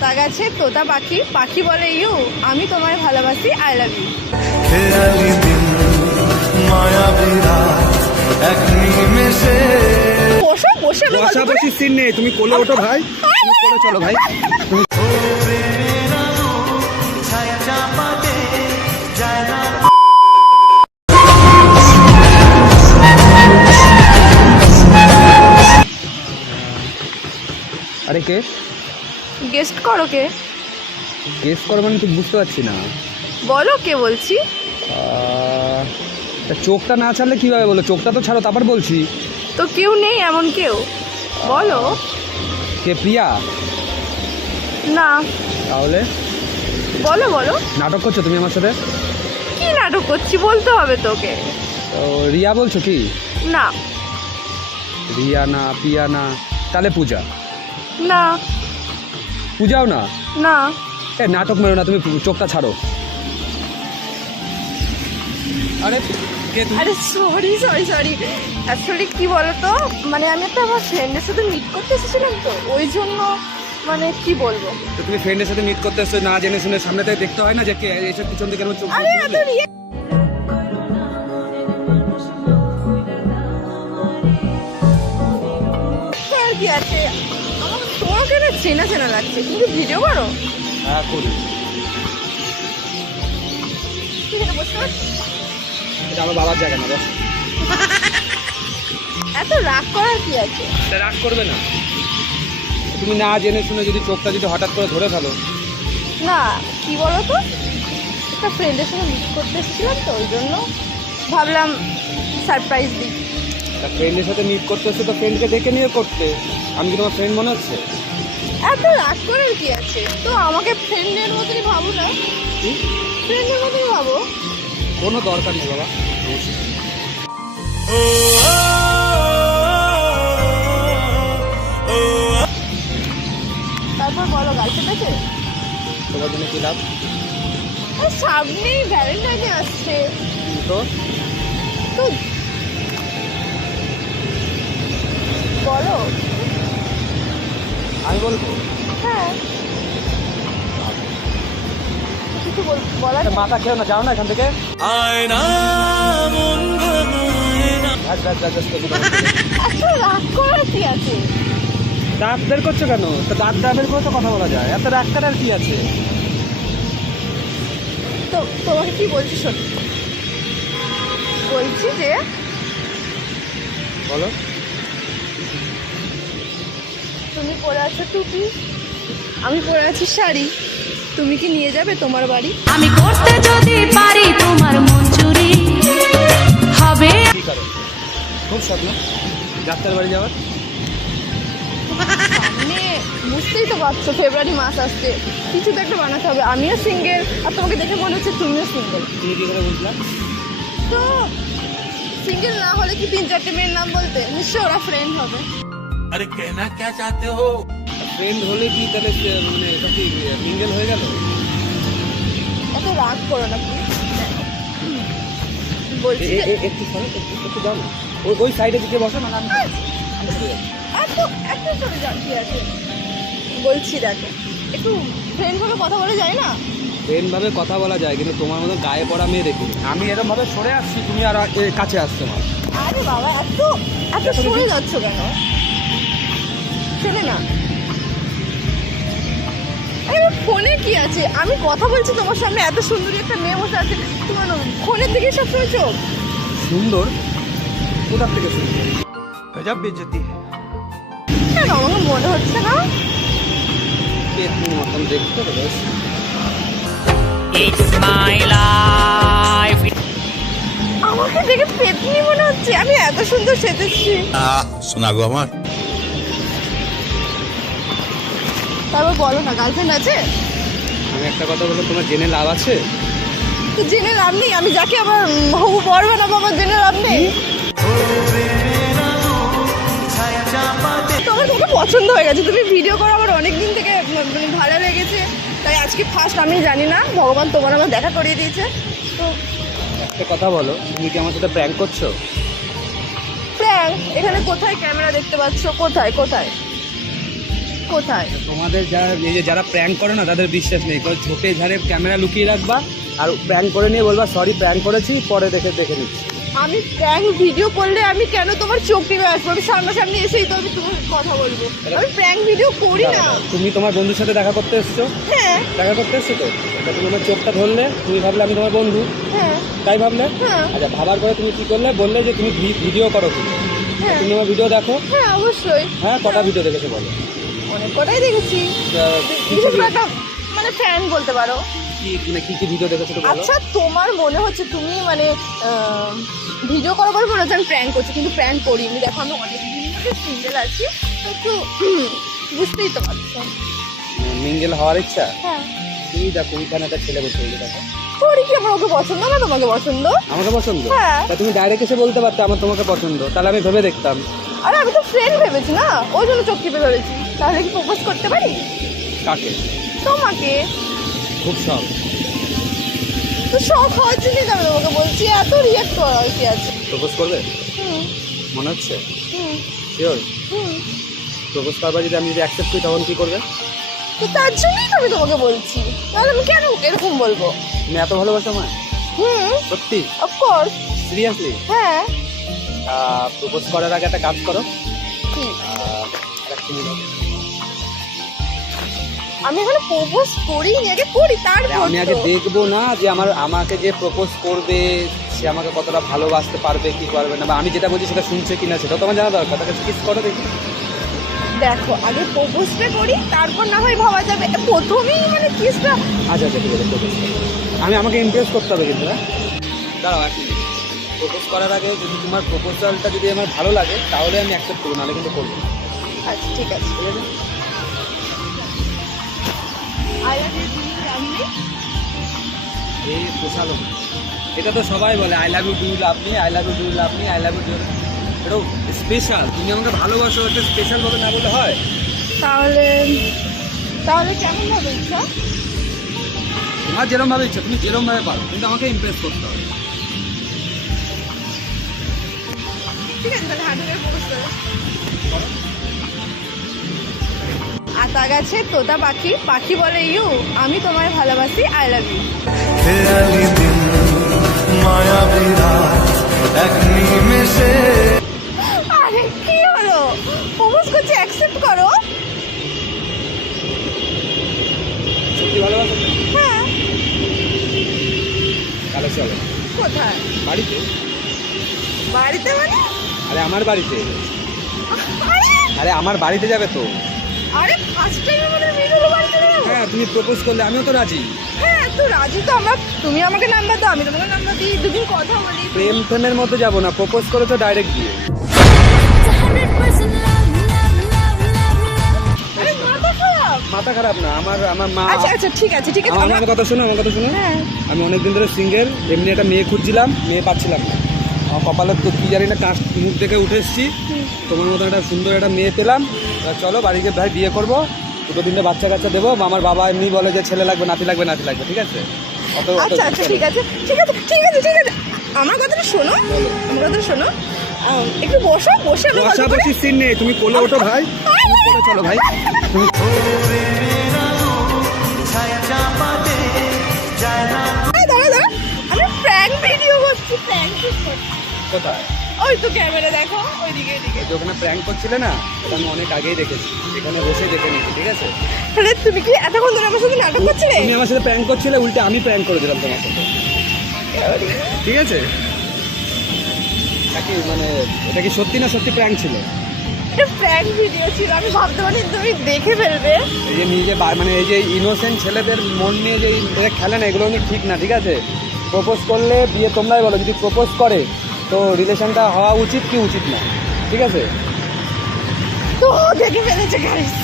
তা গাছে তোতা পাখি, পাখি বলে ইউ, আমি তোমায় ভালোবাসি, আই লাভ ইউ। বসো, বসে বসাবসি সিন নেই, তুমি কোলে ওঠো ভাই, তুমি কোলে চলো ভাই। আরে কে? গেস্ট করো কে? গেস করো মানে ঠিক বুঝতে পারছি না। বলো কে বলছি। তা চোখটা না ছাড়লে কিভাবে বলো? চোখটা তো ছাড়ো তারপর বলছি। তো কেউ নেই এমন কেউ, বলো। কে, প্রিয়া? না। তাহলে বলো বলো। নাটক করছো তুমি আমার সাথে? কি নাটক করছি বলতে হবে তোকে। তো রিয়া বলছো কি? না। রিয়া না, প্রিয়া না, তাহলে পূজা? না। পূজাও না? না। এ নাটক মেরো না, তুমি চোখটা ছাড়ো। আরে কে তুমি? আরে সরি সরি সরি, অ্যাকচুয়ালি কি বলতো, মানে আমি একটা আমার ফ্রেন্ডের সাথে মিট করতে এসেছিলাম, তো ওই জন্য মানে কি বলবো। তো তুমি ফ্রেন্ডের সাথে মিট করতে এসছো, না জেনে শুনে সামনে থেকে দেখতে হয় না যে কে এসে পিছন থেকে আমার চোখ আরে এত আর কি আছে, আমার তোমাকে না চেনা চেনা লাগছে। তুমি ভিডিও করো? হ্যাঁ করি। ঠিক আছে, বুঝতে পারছি। এটা আমার বাবার জায়গা না, বস। এত রাগ করার কি আছে? তা রাগ করবে না, তুমি না জেনে শুনে যদি চোখটা যদি হঠাৎ করে ধরে ফেলো। না, কি বলো তো, একটা ফ্রেন্ডের সঙ্গে মিট করতে এসেছিলাম, তো ওই জন্য ভাবলাম সারপ্রাইজ দিই। তা ফ্রেন্ডের সাথে মিট করতে এসছো তো ফ্রেন্ডকে দেখে নিয়ে করতে, আমি কি তোমার ফ্রেন্ড মনে হচ্ছে? এত রাগ করার কি আছে? তো আমাকে ফ্রেন্ডের মতনই ভাবো না, ফ্রেন্ডের মতনই ভাবো। কোনো দরকার নেই বাবা। তারপর বলো, গার্লফ্রেন্ড আছে? তোমার জন্য কি লাভ? আর সামনেই ভ্যালেন্টাইন আসছে, তো তো বলো। আমি বলবো? হ্যাঁ, কিছু বলার নেই? মাথা খেও না, যাও না এখান থেকে। এত রাগ করার কি আছে? দাঁত বের করছো কেন? তো দাঁত বের করে তো কথা বলা যায়, এত রাগ করার কি আছে? তো তোমাকে কি বলছি শোনো, বলছি যে বলো। তুমি পরে আছো টুপি, আমি পরে আছি শাড়ি, তুমি কি নিয়ে যাবে তোমার বাড়ি? আমি করতে যদি পারি তোমার মন চুরি হবে। কি করো? খুব স্বপ্ন ডাক্তার বাড়ি যাওয়ার। সামনে বুঝতেই তো পারছো, ফেব্রুয়ারি মাস আসছে, কিছু তো একটা বানাতে হবে। আমিও সিঙ্গেল, আর তোমাকে দেখে মনে হচ্ছে তুমিও সিঙ্গেল। তুমি কি করে বুঝলাম? তো সিঙ্গেল না হলে কি 3-4টে মেয়ের নাম বলতে? নিশ্চয় ওরা ফ্রেন্ড হবে। अरे कहना क्या चाहते हो? ফ্রেন্ড হলে কি তাহলে মানে এটা কি মিঙ্গেল হয়ে গেল? এত রাগ করো না প্লিজ। বলছি যে একটু শোনো, একটু দাও না, ওই সাইডে দিকে বসো না, আমি চলে যাচ্ছি। এত চলে যান কি আছে? বলছি দেখো, একটু ফ্রেন্ড ভাবে কথা বলে যায় না? ফ্রেন্ড ভাবে কথা বলা যায়, কিন্তু তোমার মতো গায়ে পড়া মেয়ে দেখি আমি এরকম ভাবে সরে আসছি, তুমি আর কাছে আসছো না। আরে বাবা, এত সরে যাচ্ছ কেন? শোনো না, আরে ফোনে কি আছে? আমি কথা বলছি তোমার সামনে, এত সুন্দরী একটা মেয়ে বসে আছে, তোমার ফোনের দিকে সবসময় চোখ। সুন্দর? কোথার থেকে সুন্দর? गजब बेइज्जती है। কেন আমাকে মনে হচ্ছে না? পেটনি মতন দেখতে তো বেশ। It's my life. আমাকে দেখে পেতনি মনে হচ্ছে? আমি এত সুন্দর সেজেছি। শোনা গো আমার। তারপর বলো না, গার্লফ্রেন্ড আছে? আমি একটা কথা বলবো, তোমার জেনে লাভ আছে? তো জেনে লাভ নেই, আমি যাকে আবার হবু বর বানাবো, আমার জেনে লাভ নেই। তোমার তোমাকে পছন্দ হয়ে গেছে, তুমি ভিডিও করো আমার অনেকদিন থেকে, মানে ভালো লেগেছে, তাই আজকে ফার্স্ট। আমি জানি না, ভগবান তোমার আমার দেখা করিয়ে দিয়েছে। তো একটা কথা বলো, তুমি কি আমার সাথে প্র্যাঙ্ক করছো? প্র্যাঙ্ক? এখানে কোথায় ক্যামেরা দেখতে পাচ্ছ? কোথায় কোথায়? কোথায়? তোমাদের যারা এই যে যারা প্র্যাঙ্ক করে না তাদের বিশ্বাস নেই, কারণ ঝোপে ঝাড়ে ক্যামেরা লুকিয়ে রাখবা আর প্র্যাঙ্ক করে নিয়ে বলবা সরি প্র্যাঙ্ক করেছি, পরে দেখে নিচ্ছি। আমি প্র্যাঙ্ক ভিডিও করলে আমি কেন তোমার চোখ টিপে আসবো? আমি সামনাসামনি এসেই তো আমি তোমার কথা বলবো। আমি প্র্যাঙ্ক ভিডিও করি না। তুমি তোমার বন্ধুর সাথে দেখা করতে এসছো? হ্যাঁ দেখা করতে এসছো তো, তা তুমি আমার চোখটা ধরলে, তুমি ভাবলে আমি তোমার বন্ধু, হ্যাঁ তাই ভাবলে? হ্যাঁ আচ্ছা, ভাবার পরে তুমি কি করলে? বললে যে তুমি ভিডিও করো কি? হ্যাঁ তুমি আমার ভিডিও দেখো? হ্যাঁ অবশ্যই। হ্যাঁ, কটা ভিডিও দেখেছো বলো? অনেক কটাই দেখেছি। কি বিশেষ করে একটা মানে ফ্যান বলতে পারো। কি ভিডিও দেখেছো তো বলো? আচ্ছা তোমার মনে হচ্ছে তুমি মানে ভিডিও করার পর মনে হচ্ছে আমি প্র্যাঙ্ক করছি, কিন্তু প্র্যাঙ্ক করিনি। দেখো আমি অনেক দিন ধরে সিঙ্গেল আছি, তো একটু বুঝতেই তো পারছো। মিঙ্গেল হওয়ার ইচ্ছা? হ্যাঁ তুমি দেখো ওইখানে একটা ছেলে বসে রয়েছে, দেখো। তোর কি আমার ওকে পছন্দ না তোমাকে পছন্দ? আমাকে পছন্দ? হ্যাঁ। তা তুমি ডাইরেক্ট এসে বলতে পারতে আমার তোমাকে পছন্দ, তাহলে আমি ভেবে দেখতাম। আরে আমি তো ফ্রেন্ড ভেবেছি না, ওই জন্য চোখ টিপে ধরেছি। তাহলে কি প্রপোজ করতে পারি কাকে? তোমাকে? খুব শখ। তো শখ হওয়ার জন্যই তো আমি তোমাকে বলছি, এত রিয়াক্ট করার কি আছে? প্রপোজ করবে হুম মনে হচ্ছে? হুম শিওর? হুম। প্রপোজ করবার যদি আমি যদি অ্যাকসেপ্ট করি তখন কি করবে? তো তার জন্যই তো আমি তোমাকে বলছি, তাহলে আমি কেন এরকম বলবো? তুমি এত ভালোবাসো আমায়? হুম সত্যি? অফকোর্স। সিরিয়াসলি? হ্যাঁ। প্রপোজ করার আগে একটা কাজ করো। কি? একটা চিনি দাও। আমি এখনো প্রপোজ করিনি, আগে করি তারপর। আমি আগে দেখবো না যে আমাকে যে প্রপোজ করবে সে আমাকে কতটা ভালোবাসতে পারবে কি পারবে না, বা আমি যেটা বলছি সেটা শুনছে কিনা সেটা তোমার জানা দরকার। তাকে কিস করো দেখি। দেখো আগে প্রপোজটা করি, তারপর না হয় ভাবা যাবে। প্রথমেই মানে কিসটা? আচ্ছা ঠিক আছে, প্রপোজ আমাকে ইমপ্রেস করতে হবে কিন্তু। হ্যাঁ দাঁড়াও, এক মিনিট। প্রপোজ করার আগে যদি তোমার প্রপোজালটা যদি আমার ভালো লাগে তাহলে আমি অ্যাকসেপ্ট করবো, নাহলে কিন্তু করবো। আচ্ছা ঠিক আছে। ঠিক আছে? আই লাভ ইউ জানলি? এই পোষালো না। এটা তো সবাই বলে I love you do love me, I love you do love me, I love you do. এটাও স্পেশাল, তুমি আমাকে ভালোবাসো, একটা স্পেশাল ভাবে না বলে হয়? তাহলে তাহলে কেমন হবে ইচ্ছা? তোমার যেরকম ভাবে ইচ্ছা, তুমি যেরকম ভাবে পারো, কিন্তু আমাকে ইমপ্রেস করতে হবে। ঠিক আছে তাহলে হাঁটুকে প্রপোজ করো। আতা গাছে তোতা পাখি, পাখি বলে ইউ, আমি তোমায় ভালোবাসি, আই লাভ ইউ। খেয়ালি দিন মায়াবী রাত এক নিমেষে আরে কি হলো? প্রপোজ করছি, অ্যাকসেপ্ট করো। সত্যি ভালোবাসো তো? হ্যাঁ। তাহলে চলো কোথায়? বাড়িতে। বাড়িতে মানে? আরে আমার বাড়িতে। আরে আরে আমার বাড়িতে যাবে তো? আরে ফার্স্ট টাইম আমাদের মিললো বাড়িতে যাবো। হ্যাঁ, তুমি প্রপোজ করলে আমিও তো রাজি। হ্যাঁ তো রাজি তো আমরা, তুমি আমাকে নাম্বার দাও, আমি তোমাকে নাম্বার দিই, দুদিন কথা বলি। প্রেমের মধ্যে যাবো না, প্রপোজ করে তো ডাইরেক্ট দিয়ে। আরে মাথা খারাপ। মাথা খারাপ না, আমার মা। আচ্ছা আচ্ছা ঠিক আছে ঠিক আছে। আমার কথা শোনো, আমার কথা শোনো। হ্যাঁ। আমি অনেকদিন ধরে সিঙ্গেল, এমনি একটা মেয়ে খুঁজছিলাম, মেয়ে পাচ্ছিলাম না। আমার কপালে তো কি জানি না কাস্ট মুখ দেখে উঠে এসেছি, তোমার মতো একটা সুন্দর একটা মেয়ে পেলাম। এবার চলো বাড়িতে ভাই বিয়ে করবো, দুটো তিনটে বাচ্চা কাচ্চা দেবো। আমার বাবা এমনি বলে যে ছেলে লাগবে নাতি লাগবে নাতি লাগবে, ঠিক আছে? আচ্ছা আচ্ছা ঠিক আছে ঠিক আছে ঠিক আছে ঠিক আছে। আমার কথাটা শোনো, আমার কথাটা শোনো। একটু বসো, বসে আমরা গল্প করি। বসাবসি সিন নেই, তুমি কোলে ওঠো ভাই, তুমি কোলে চলো ভাই। তুমি এই দাঁড়া দাঁড়া, আমি প্র্যাঙ্ক ভিডিও করছি, প্র্যাঙ্ক করছি। কোথায়? ওই তো ক্যামেরা দেখো, ওইদিকে ওইদিকে। যে ওখানে প্র্যাঙ্ক করছিলে না, ওটা আমি অনেক আগেই দেখেছি, এখানে বসে দেখে নিয়েছি, ঠিক আছে? আরে তুমি কি এতক্ষণ ধরে আমার সাথে নাটক করছিলে? তুমি আমার সাথে প্র্যাঙ্ক করছিলে, উল্টে আমি প্র্যাঙ্ক করে দিলাম তোমার সাথে, ঠিক আছে? এটা কি মানে এটা কি সত্যি না সত্যি প্র্যাঙ্ক ছিল? এটা প্র্যাঙ্ক ভিডিও ছিল, আমি ভাবতে পারি তুমি দেখে ফেলবে। এই যে নিজে মানে এই যে ইনোসেন্ট ছেলেদের মন নিয়ে যে খেলে না, এগুলো অনেক ঠিক না, ঠিক আছে? প্রপোজ করলে বিয়ে তোমরাই বলো, যদি প্রপোজ করে তো রিলেশনটা হওয়া উচিত কি উচিত না, ঠিক আছে? তো দেখে ফেলেছে গাইস।